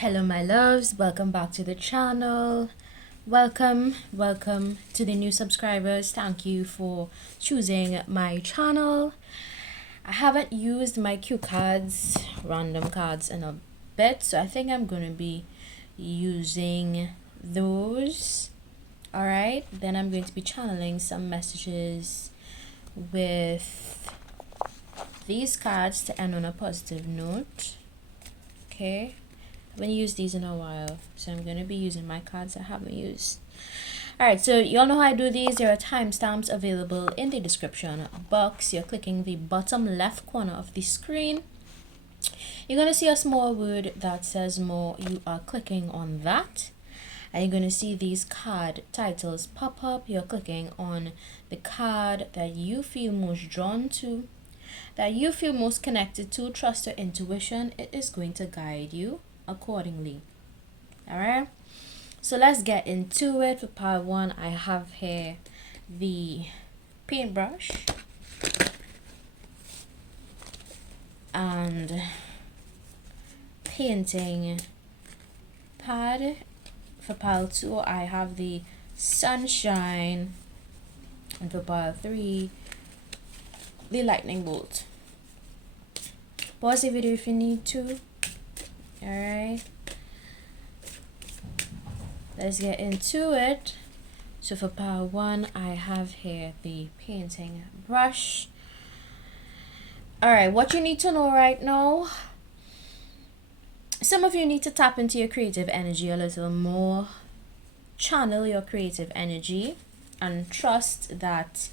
Hello my loves, welcome back to the channel. Welcome to the new subscribers. Thank you for choosing my channel. I haven't used my cue cards, random cards in a bit, so I think I'm going to be using those. Alright, then I'm going to be channeling some messages with these cards to end on a positive note. Okay, I haven't used these in a while, so I'm going to be using my cards I haven't used. Alright, so you all know how I do these. There are timestamps available in the description box. You're clicking the bottom left corner of the screen. You're going to see a small word that says more. You are clicking on that. And you're going to see these card titles pop up. You're clicking on the card that you feel most drawn to, that you feel most connected to. Trust your intuition. It is going to guide you accordingly. Alright, so let's get into it. For part one, I have here the paintbrush and painting pad. For pile 2, I have the sunshine, and for pile 3, the lightning bolt. Pause the video if you need to. Alright, let's get into it. So for pile 1, I have here the painting brush. Alright, what you need to know right now, some of you need to tap into your creative energy a little more. Channel your creative energy and trust that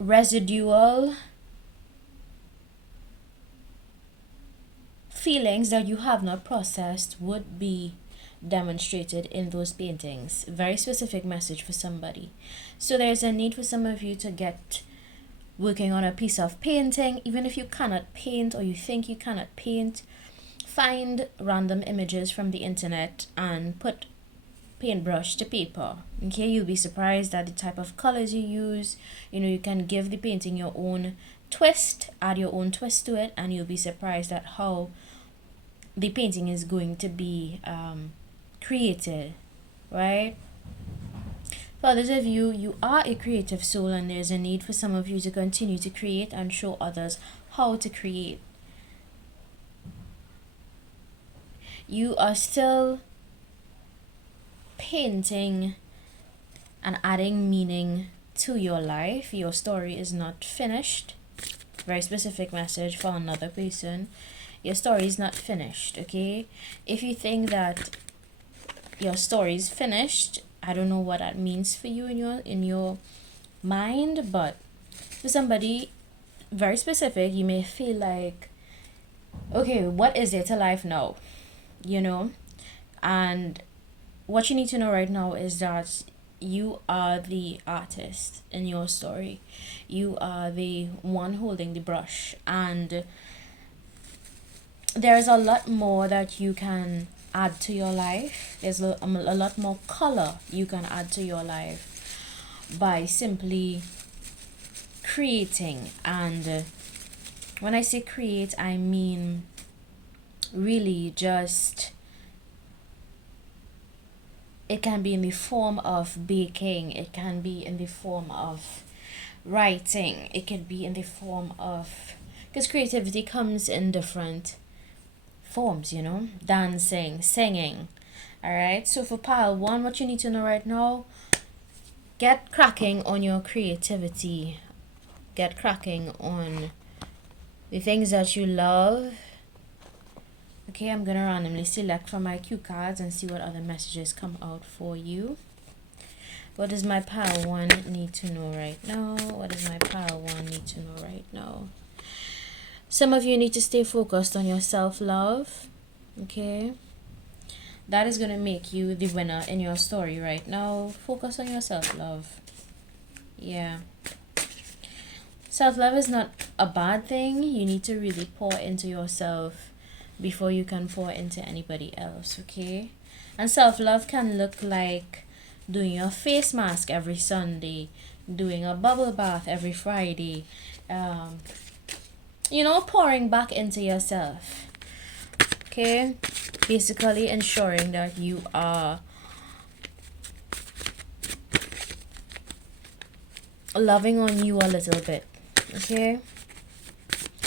residual feelings that you have not processed would be demonstrated in those paintings. Very specific message for somebody. So there's a need for some of you to get working on a piece of painting. Even if you cannot paint or you think you cannot paint, find random images from the internet and put paintbrush to paper. Okay, you'll be surprised at the type of colors you use. You can give the painting your own twist, add your own twist to it, and you'll be surprised at how the painting is going to be created, right? For others of you, you are a creative soul, and there's a need for some of you to continue to create and show others how to create. You are still painting and adding meaning to your life. Your story is not finished. Very specific message for another person. Your story is not finished, okay? If you think that your story is finished, I don't know what that means for you in your mind, but for somebody very specific, you may feel like, okay, what is there to life now? And what you need to know right now is that you are the artist in your story. You are the one holding the brush, and there's a lot more that you can add to your life. There's a lot more color you can add to your life by simply creating. And when I say create, I mean really just, it can be in the form of baking, it can be in the form of writing, it could be in the form of, because creativity comes in different forms, dancing, singing. Alright, so for pile 1, what you need to know right now, get cracking on your creativity. Get cracking on the things that you love. Okay, I'm gonna randomly select from my cue cards and see what other messages come out for you. What does my pile 1 need to know right now? What does my pile 1 need to know right now? Some of you need to stay focused on your self-love. Okay, that is going to make you the winner in your story right now. Focus on your self-love. Yeah, self-love is not a bad thing. You need to really pour into yourself before you can pour into anybody else. Okay, and self-love can look like doing your face mask every Sunday, doing a bubble bath every Friday, pouring back into yourself. Okay, basically ensuring that you are loving on you a little bit. Okay,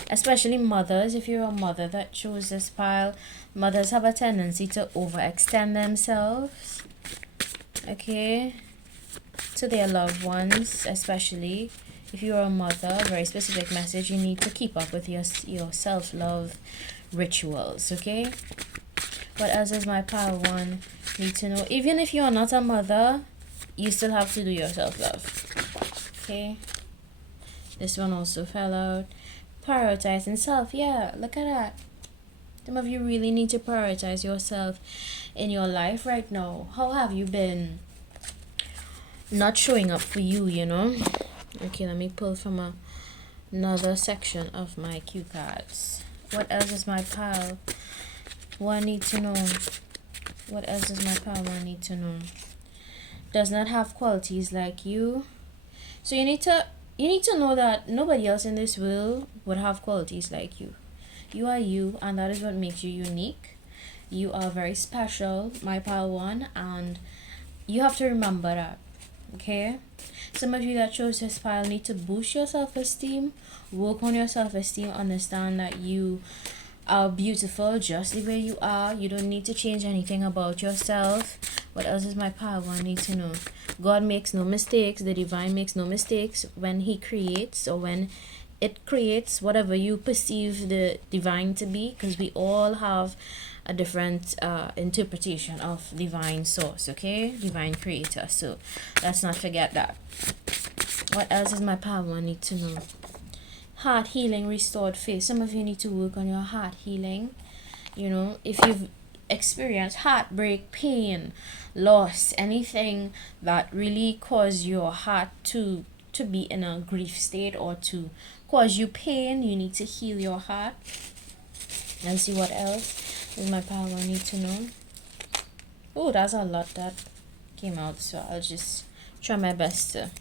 especially mothers. If you're a mother that chose this pile, mothers have a tendency to overextend themselves, okay, to their loved ones. Especially if you're a mother, a very specific message, you need to keep up with your self-love rituals. Okay, what else does my pile one need to know? Even if you're not a mother, you still have to do your self-love. Okay, this one also fell out. Prioritizing self. Yeah, look at that. Some of you really need to prioritize yourself in your life right now. How have you been not showing up for you, Okay, let me pull from another section of my cue cards. What else is my pile one need to know? What else does my pile one need to know? Does not have qualities like you. So you need to know that nobody else in this world would have qualities like you. You are you, and that is what makes you unique. You are very special, my pile one, and you have to remember that. Okay, some of you that chose this pile need to boost your self-esteem, work on your self-esteem, understand that you are beautiful just the way you are. You don't need to change anything about yourself. What else is my pile one need to know? God makes no mistakes. The divine makes no mistakes when he creates, or when it creates whatever you perceive the divine to be, because we all have a different interpretation of divine source, okay, divine creator. So let's not forget that. What else does my pile one need to know? Heart healing, restored faith. Some of you need to work on your heart healing. If you've experienced heartbreak, pain, loss, anything that really caused your heart to be in a grief state, or to cause you pain, you need to heal your heart. And see what else does my pile one need to know. Oh, that's a lot that came out, so I'll just try my best to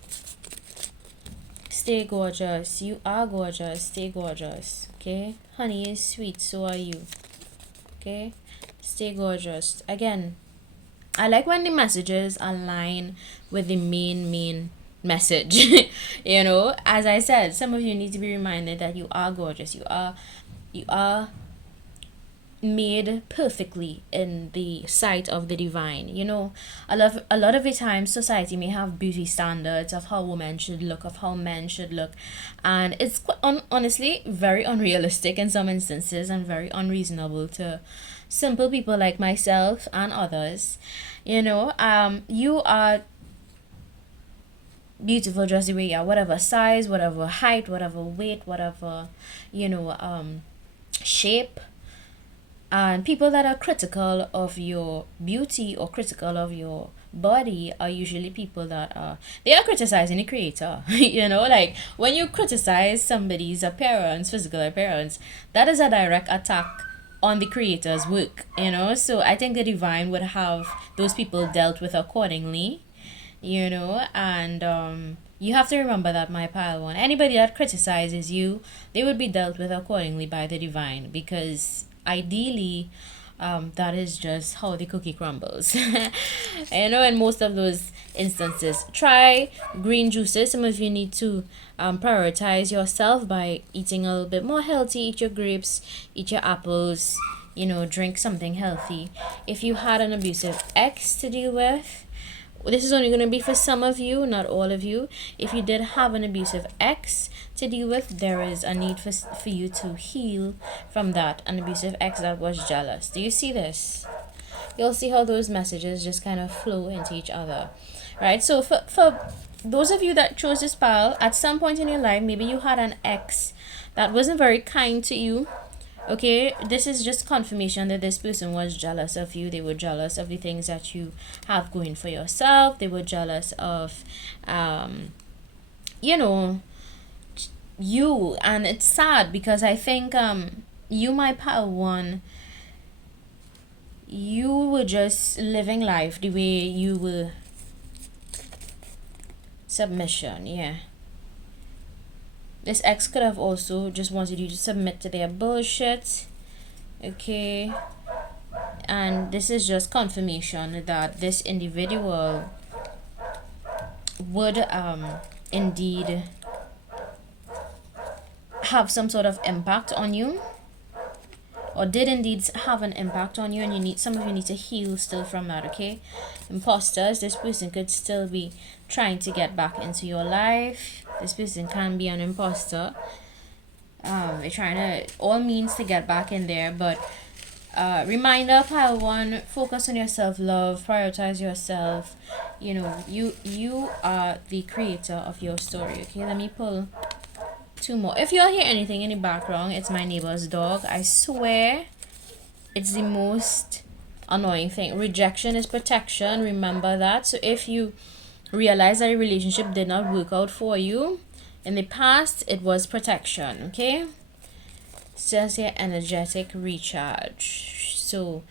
stay gorgeous. You are gorgeous. Stay gorgeous. Okay, honey is sweet, so are you. Okay, stay gorgeous. Again, I like when the messages align with the main message. As I said, some of you need to be reminded that you are gorgeous. You are made perfectly in the sight of the divine. A lot of the time society may have beauty standards of how women should look, of how men should look, and it's honestly very unrealistic in some instances, and very unreasonable to simple people like myself and others. You are beautiful just the way you are, whatever size, whatever height, whatever weight, whatever shape. And people that are critical of your beauty or critical of your body are usually people that they are criticizing the creator. Like when you criticize somebody's appearance, physical appearance, that is a direct attack on the creator's work. So I think the divine would have those people dealt with accordingly. And you have to remember that, my pile one, anybody that criticizes you, they would be dealt with accordingly by the divine, because ideally that is just how the cookie crumbles. In most of those instances, try green juices. Some of you need to prioritize yourself by eating a little bit more healthy. Eat your grapes, eat your apples, drink something healthy. If you had an abusive ex to deal with, this is only going to be for some of you, not all of you. If you did have an abusive ex to deal with, there is a need for you to heal from that. An abusive ex that was jealous. Do you see this? You'll see how those messages just kind of flow into each other. Right? So for those of you that chose this pile, at some point in your life, maybe you had an ex that wasn't very kind to you. Okay, this is just confirmation that this person was jealous of you. They were jealous of the things that you have going for yourself. They were jealous of you. And it's sad, because I think you, my pile one, you were just living life the way you were. Submission, yeah. This ex could have also just wanted you to submit to their bullshit. Okay, and this is just confirmation that this individual would indeed have some sort of impact on you, or did indeed have an impact on you, and you need, some of you need to heal still from that. Okay, imposters, this person could still be trying to get back into your life. This person can be an imposter. They're trying to all means to get back in there, but reminder, pile 1, focus on your self-love, prioritize yourself. You know, you are the creator of your story. Okay, let me pull 2 more. If you all hear anything in the background, it's my neighbor's dog. I swear it's the most annoying thing. Rejection is protection, remember that. So if you realize that a relationship did not work out for you in the past, it was protection. Okay, says your energetic recharge. So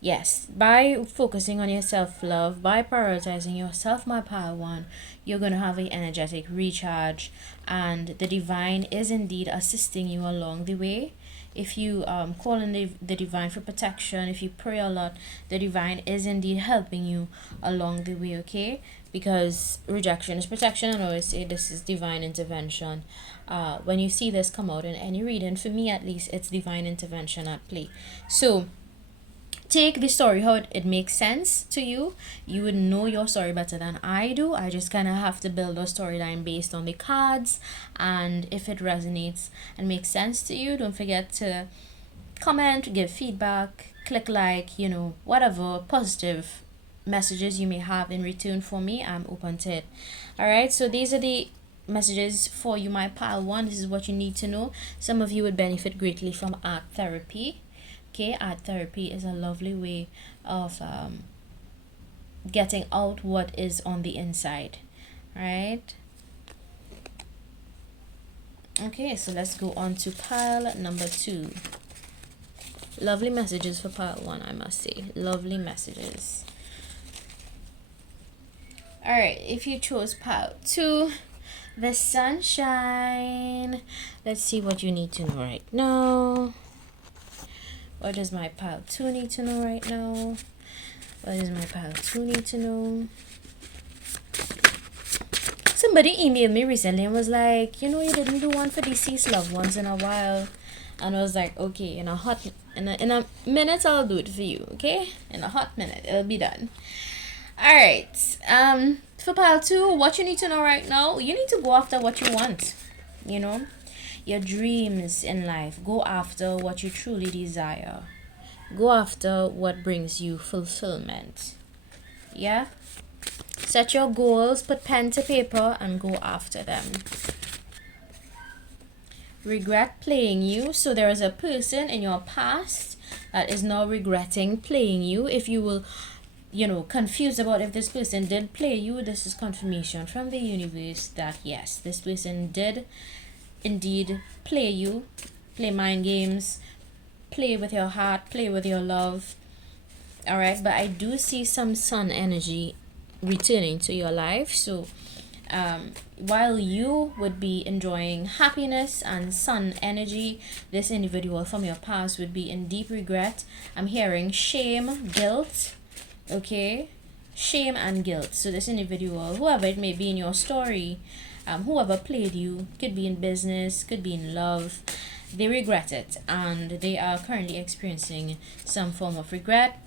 yes, by focusing on your self-love, by prioritizing yourself, my pile 1, you're going to have an energetic recharge, and the divine is indeed assisting you along the way. If you call in the divine for protection, if you pray a lot, the divine is indeed helping you along the way. Okay, because rejection is protection, and I always say this is divine intervention. When you see this come out in any reading, for me at least, it's divine intervention at play. So take the story how it makes sense to you. You would know your story better than I do. I just kind of have to build a storyline based on the cards, and if it resonates and makes sense to you, don't forget to comment, give feedback, click like, you know, whatever positive messages you may have in return for me. I'm open to it. All right, so these are the messages for you, my pile 1. This is what you need to know. Some of you would benefit greatly from art therapy. Okay, art therapy is a lovely way of getting out what is on the inside, right? Okay, so let's go on to pile number 2. Lovely messages for pile 1, I must say. Lovely messages. All right, if you chose pile 2, the sunshine, let's see what you need to know right now. What does my pile 2 need to know right now? What does my pile 2 need to know? Somebody emailed me recently and was like, you know, you didn't do one for deceased loved ones in a while. And I was like, okay, in a minute I'll do it for you, okay? In a hot minute, it'll be done. All right. For pile 2, what you need to know right now, you need to go after what you want, you know? Your dreams in life. Go after what you truly desire. Go after what brings you fulfillment. Yeah? Set your goals, put pen to paper, and go after them. Regret playing you. So there is a person in your past that is now regretting playing you. If you will, you know, confused about if this person did play you, this is confirmation from the universe that yes, this person did indeed play you, play mind games, play with your heart, play with your love. All right, but I do see some sun energy returning to your life. So while you would be enjoying happiness and sun energy, this individual from your past would be in deep regret. I'm hearing shame, guilt. Okay, shame and guilt. So this individual, whoever it may be in your story, whoever played you, could be in business, could be in love, they regret it, and they are currently experiencing some form of regret.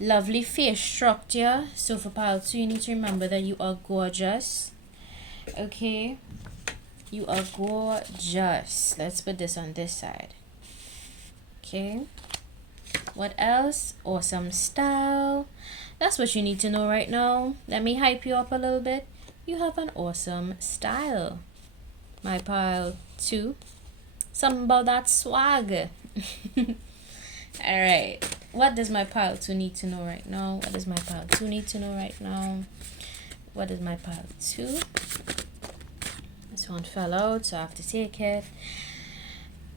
Lovely face structure. So for pile 2, you need to remember that you are gorgeous. Okay, you are gorgeous. Let's put this on this side. Okay, what else? Awesome style. That's what you need to know right now. Let me hype you up a little bit. You have an awesome style, my pile 2. Something about that swag. All right, what does my pile 2 need to know right now? What does my pile 2 need to know right now? What is my pile 2? This one fell out, so I have to take it.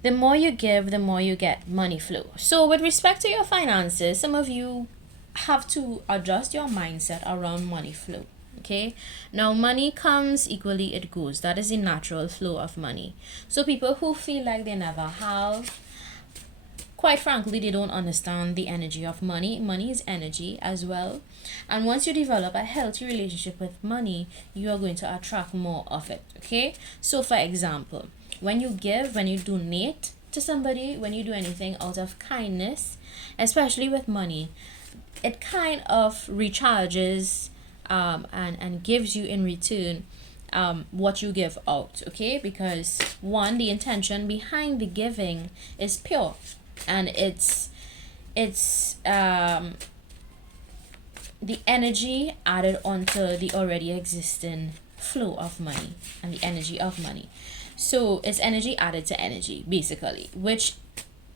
The more you give, the more you get. Money flow. So with respect to your finances, some of you have to adjust your mindset around money flow. Okay, now money comes equally, it goes. That is the natural flow of money. So people who feel like they never have, quite frankly, they don't understand the energy of money. Money is energy as well. And once you develop a healthy relationship with money, you are going to attract more of it. Okay, so for example, when you give, when you donate to somebody, when you do anything out of kindness, especially with money, it kind of recharges and gives you in return what you give out. Okay, because one, the intention behind the giving is pure, and it's the energy added onto the already existing flow of money and the energy of money. So it's energy added to energy, basically, which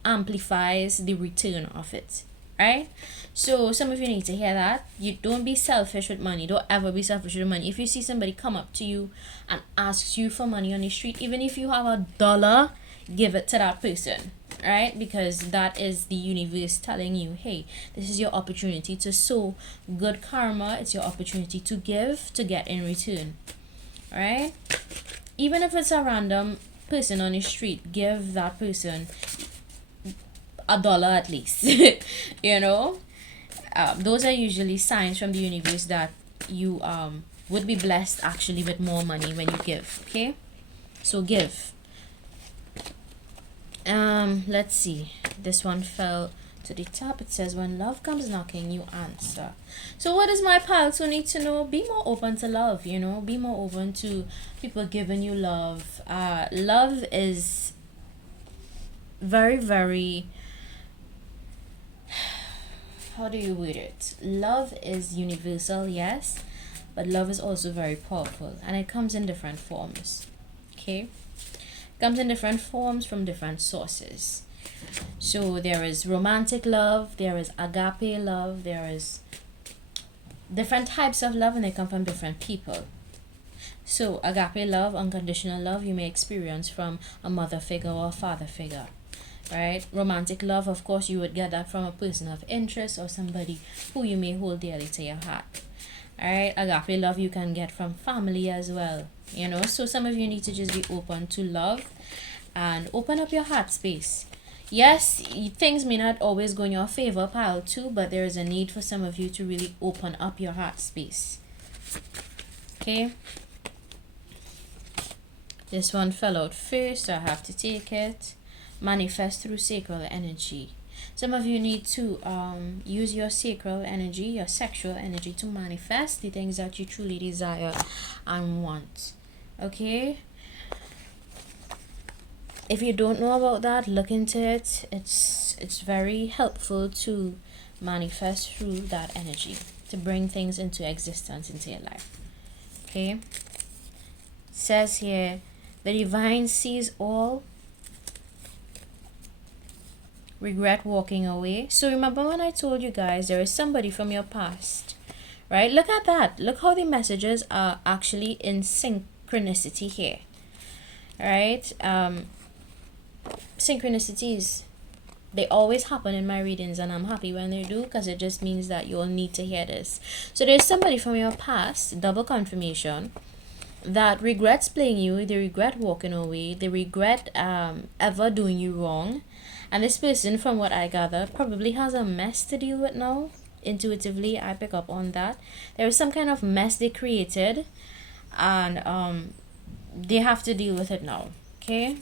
amplifies the return of it, right? So some of you need to hear that. You don't be selfish with money. Don't ever be selfish with money. If you see somebody come up to you and asks you for money on the street, even if you have $1, give it to that person, right? Because that is the universe telling you, hey, this is your opportunity to sow good karma. It's your opportunity to give, to get in return, right? Even if it's a random person on the street, give that person $1 at least. You know, those are usually signs from the universe that you would be blessed actually with more money when you give. Okay, so give. Let's see, this one fell to the top. It says, when love comes knocking, you answer. So what does my pals who need to know? Be more open to love, you know, be more open to people giving you love. Love is very, very, how do you word it? Love is universal, yes, but love is also very powerful, and it comes in different forms. Okay, comes in different forms from different sources. So there is romantic love, there is agape love, there is different types of love, and they come from different people. So agape love, unconditional love, you may experience from a mother figure or a father figure, right? Romantic love, of course, you would get that from a person of interest or somebody who you may hold dearly to your heart. All right, agape love you can get from family as well, you know. So some of you need to just be open to love and open up your heart space. Yes, things may not always go in your favor, pile too, but there is a need for some of you to really open up your heart space. Okay, this one fell out first, so I have to take it. Manifest through sacral energy. Some of you need to use your sacral energy, your sexual energy, to manifest the things that you truly desire and want. Okay, if you don't know about that, look into it. It's very helpful to manifest through that energy, to bring things into existence into your life. Okay, it says here, the divine sees all, regret walking away. So remember when I told you guys there is somebody from your past, right? Look at that. Look how the messages are actually in synchronicity here, right? Synchronicities, they always happen in my readings, and I'm happy when they do, because it just means that you'll need to hear this. So there's somebody from your past, double confirmation, that regrets playing you, they regret walking away, they regret ever doing you wrong. And this person, from what I gather, probably has a mess to deal with now. Intuitively, I pick up on that. There is some kind of mess they created, and they have to deal with it now. Okay,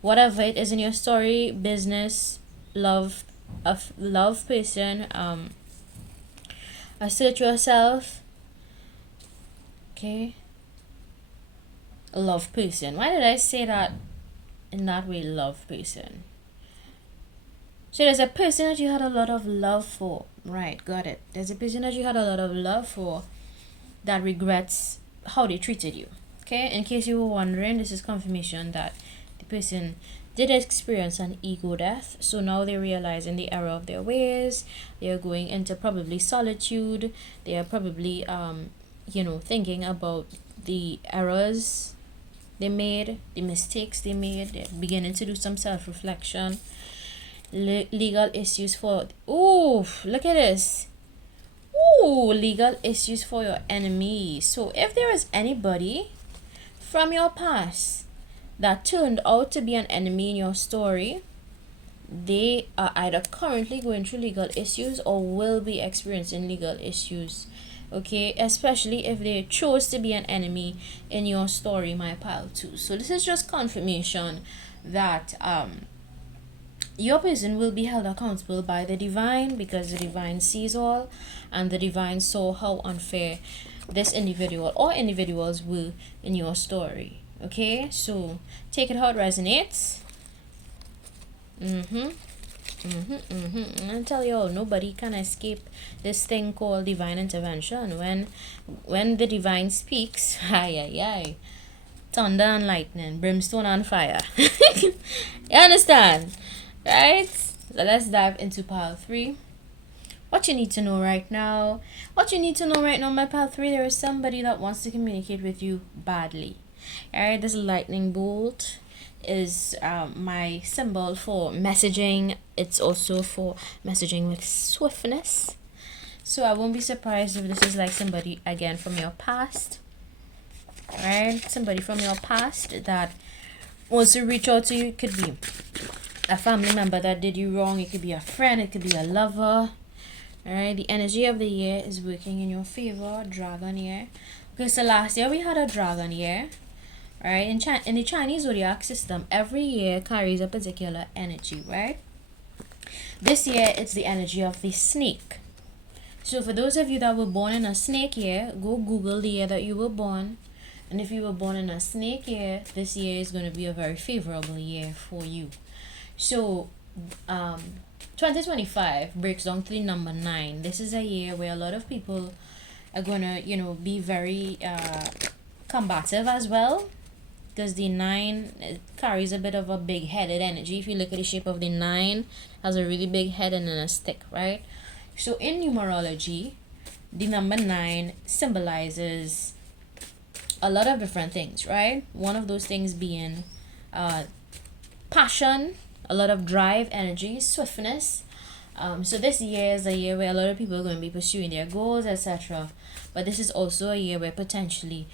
whatever it is in your story, business, love, a love person, assert yourself. Okay, a love person. Why did I say that in that way? Love person. So there's a person that you had a lot of love for. Right, got it. There's a person that you had a lot of love for that regrets how they treated you. Okay, in case you were wondering, this is confirmation that the person did experience an ego death. So now they're realizing the error of their ways. They are going into probably solitude. They are probably, thinking about the errors they made, the mistakes they made. They're beginning to do some self-reflection. Legal issues for, ooh, look at this. Ooh, legal issues for your enemy. So if there is anybody from your past that turned out to be an enemy in your story, they are either currently going through legal issues or will be experiencing legal issues. Okay, especially if they chose to be an enemy in your story, my pile 2. So this is just confirmation that your person will be held accountable by the divine, because the divine sees all, and the divine saw how unfair this individual or individuals were in your story. Okay, so take it how it resonates. I tell you all, nobody can escape this thing called divine intervention. When the divine speaks, ay, thunder and lightning, brimstone and fire. You understand, right? So let's dive into pile 3. What you need to know right now. What you need to know right now, my pile 3, there is somebody that wants to communicate with you badly. Alright, this lightning bolt is my symbol for messaging. It's also for messaging with swiftness. So I won't be surprised if this is like somebody again from your past. Alright, somebody from your past that wants to reach out to you. It could be a family member that did you wrong. It could be a friend. It could be a lover. Alright, the energy of the year is working in your favor. Dragon year. Okay, so last year we had a dragon year. Right, in the Chinese zodiac system, every year carries a particular energy, right? This year, it's the energy of the snake. So for those of you that were born in a snake year, go Google the year that you were born. And if you were born in a snake year, this year is going to be a very favorable year for you. So 2025 breaks down to the number 9. This is a year where a lot of people are going to, be very combative as well. Because the 9, it carries a bit of a big-headed energy. If you look at the shape of the 9, it has a really big head and then a stick, right? So in numerology, the number 9 symbolizes a lot of different things, right? One of those things being passion, a lot of drive, energy, swiftness. So this year is a year where a lot of people are going to be pursuing their goals, etc. But this is also a year where potentially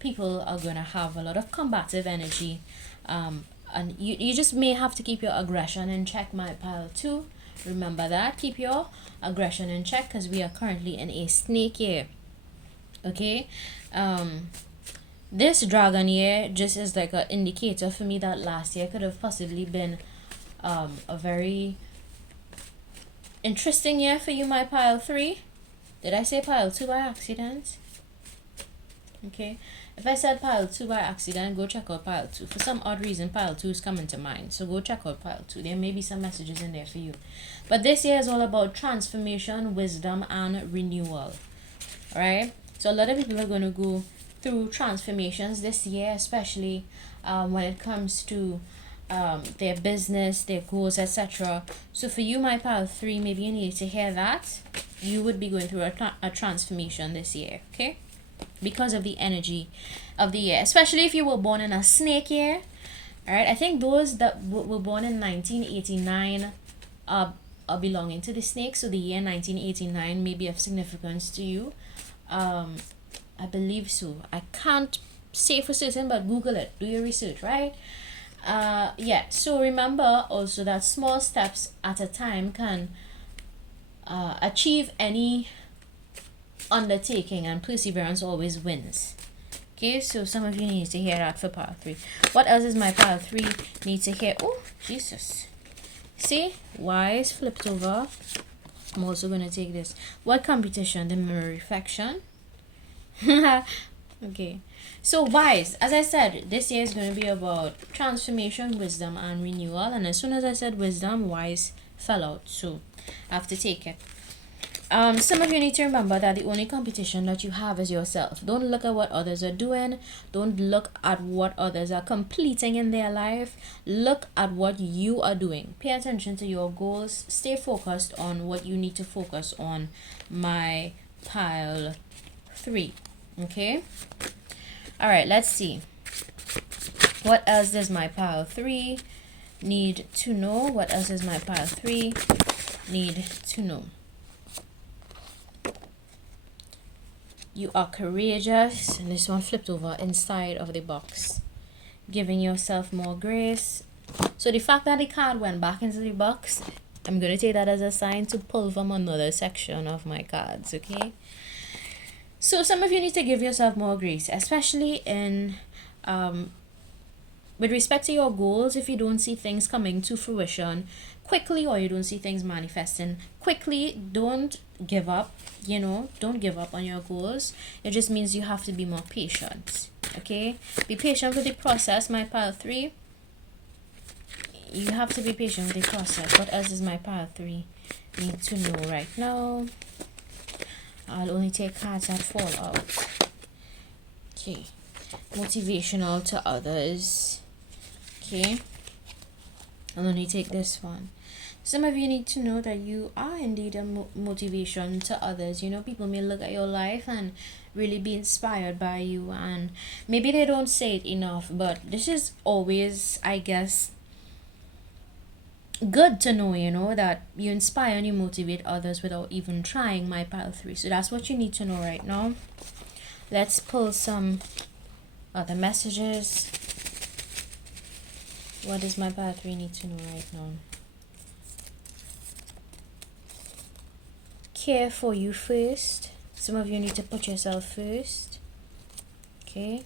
people are going to have a lot of combative energy, and you just may have to keep your aggression in check, my pile 2. Remember that, keep your aggression in check, because we are currently in a snake year. Okay, this dragon year just is like an indicator for me that last year could have possibly been a very interesting year for you, my pile 3. Did I say pile 2 by accident? Okay, if I said pile 2 by accident, go check out pile 2. For some odd reason, pile 2 is coming to mind, so go check out pile 2. There may be some messages in there for you. But this year is all about transformation, wisdom, and renewal. Alright, so a lot of people are going to go through transformations this year, especially when it comes to their business, their goals, etc. So for you, my pile 3, maybe you need to hear that. You would be going through a transformation this year, okay? Because of the energy of the year, especially if you were born in a snake year. All right, I think those that were born in 1989 are belonging to the snake, so the year 1989 may be of significance to you. I believe so. I can't say for certain, but Google it, do your research, right? Yeah, so remember also that small steps at a time can achieve any undertaking, and perseverance always wins. Okay, so some of you need to hear that for pile 3. What else is my pile 3 need to hear? Oh, Jesus. See? Wise flipped over. I'm also going to take this. What competition? The mirror reflection. Okay. So wise, as I said, this year is going to be about transformation, wisdom, and renewal. And as soon as I said wisdom, wise fell out. So I have to take it. Some of you need to remember that the only competition that you have is yourself. Don't look at what others are doing. Don't look at what others are completing in their life. Look at what you are doing. Pay attention to your goals. Stay focused on what you need to focus on, my pile 3. Okay? Alright, let's see. What else does my pile 3 need to know? What else does my pile 3 need to know? You are courageous. And this one flipped over inside of the box. Giving yourself more grace. So the fact that the card went back into the box, I'm going to take that as a sign to pull from another section of my cards, okay? So some of you need to give yourself more grace, especially in with respect to your goals. If you don't see things coming to fruition quickly, or you don't see things manifesting quickly, don't give up. Don't give up on your goals. It just means you have to be more patient, okay? Be patient with the process, my pile 3. You have to be patient with the process. What else does my pile 3 need to know right now? I'll only take cards that fall out. Okay. Motivational to others. Okay. I'll only take this one. Some of you need to know that you are indeed a motivation to others. People may look at your life and really be inspired by you, and maybe they don't say it enough, but this is always, I guess, good to know, that you inspire and you motivate others without even trying, my pile 3. So that's what you need to know right now. Let's pull some other messages. What does my pile 3 need to know right now? Care for you first. Some of you need to put yourself first. Okay.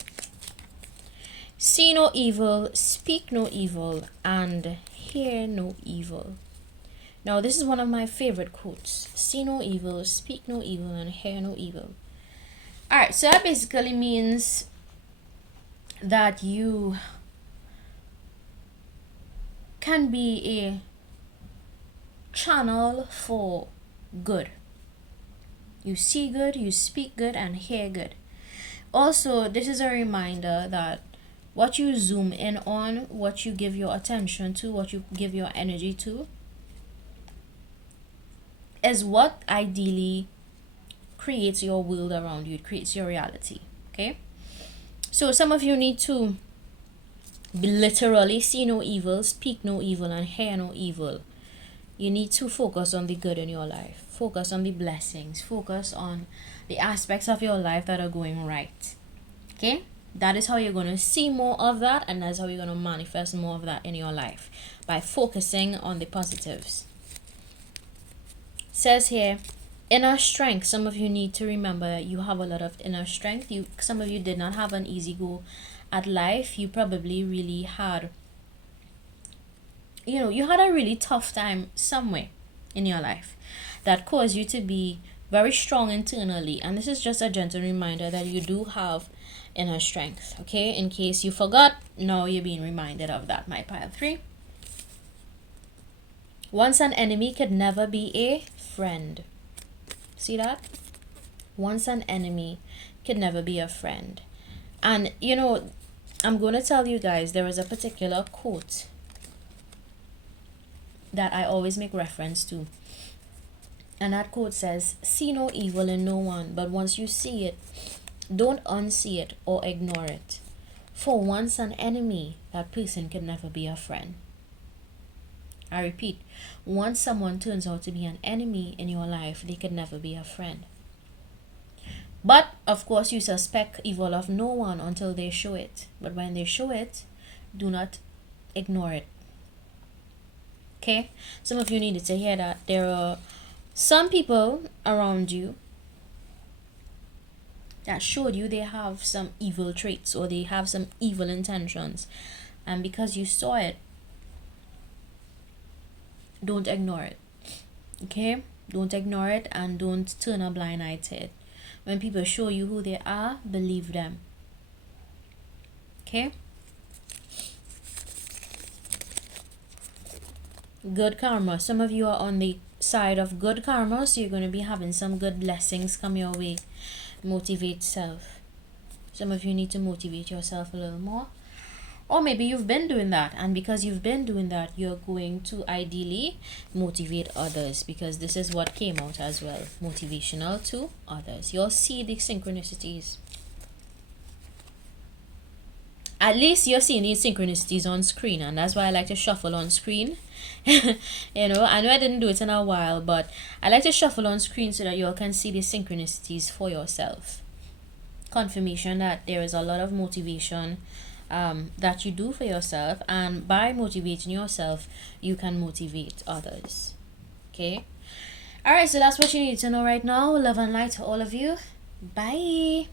See no evil, speak no evil, and hear no evil. Now, this is one of my favorite quotes. See no evil, speak no evil, and hear no evil. Alright, so that basically means that you can be a channel for good. You see good, you speak good, and hear good. Also, this is a reminder that what you zoom in on, what you give your attention to, what you give your energy to, is what ideally creates your world around you. It creates your reality. Okay? So some of you need to literally see no evil, speak no evil, and hear no evil. You need to focus on the good in your life. Focus on the blessings. Focus on the aspects of your life that are going right. Okay? That is how you're going to see more of that, and that's how you're going to manifest more of that in your life, by focusing on the positives. It says here, inner strength. Some of you need to remember that you have a lot of inner strength. Some of you did not have an easy go at life. You probably really had, you had a really tough time somewhere in your life that caused you to be very strong internally. And this is just a gentle reminder that you do have inner strength. Okay, in case you forgot, now you're being reminded of that, my pile 3. Once an enemy could never be a friend. See that? Once an enemy could never be a friend. And I'm going to tell you guys, there is a particular quote that I always make reference to. And that quote says, see no evil in no one, but once you see it, don't unsee it or ignore it. For once an enemy, that person can never be a friend. I repeat, once someone turns out to be an enemy in your life, they can never be a friend. But, of course, you suspect evil of no one until they show it. But when they show it, do not ignore it. Okay? Some of you needed to hear that. There are some people around you that showed you they have some evil traits, or they have some evil intentions. And because you saw it, don't ignore it. Okay? Don't ignore it, and don't turn a blind eye to it. When people show you who they are, believe them. Okay? Good karma. Some of you are on the side of good karma, so you're going to be having some good blessings come your way. Motivate self. Some of you need to motivate yourself a little more. Or maybe you've been doing that, and because you've been doing that, you're going to ideally motivate others, because this is what came out as well. Motivational to others. You'll see the synchronicities. At least you're seeing these synchronicities on screen, and that's why I like to shuffle on screen. I know I didn't do it in a while, but I like to shuffle on screen so that you all can see the synchronicities for yourself. confirmation that there is a lot of motivation that you do for yourself, and by motivating yourself you can motivate others. Okay, all right, so that's what you need to know right now. Love and light to all of you. Bye.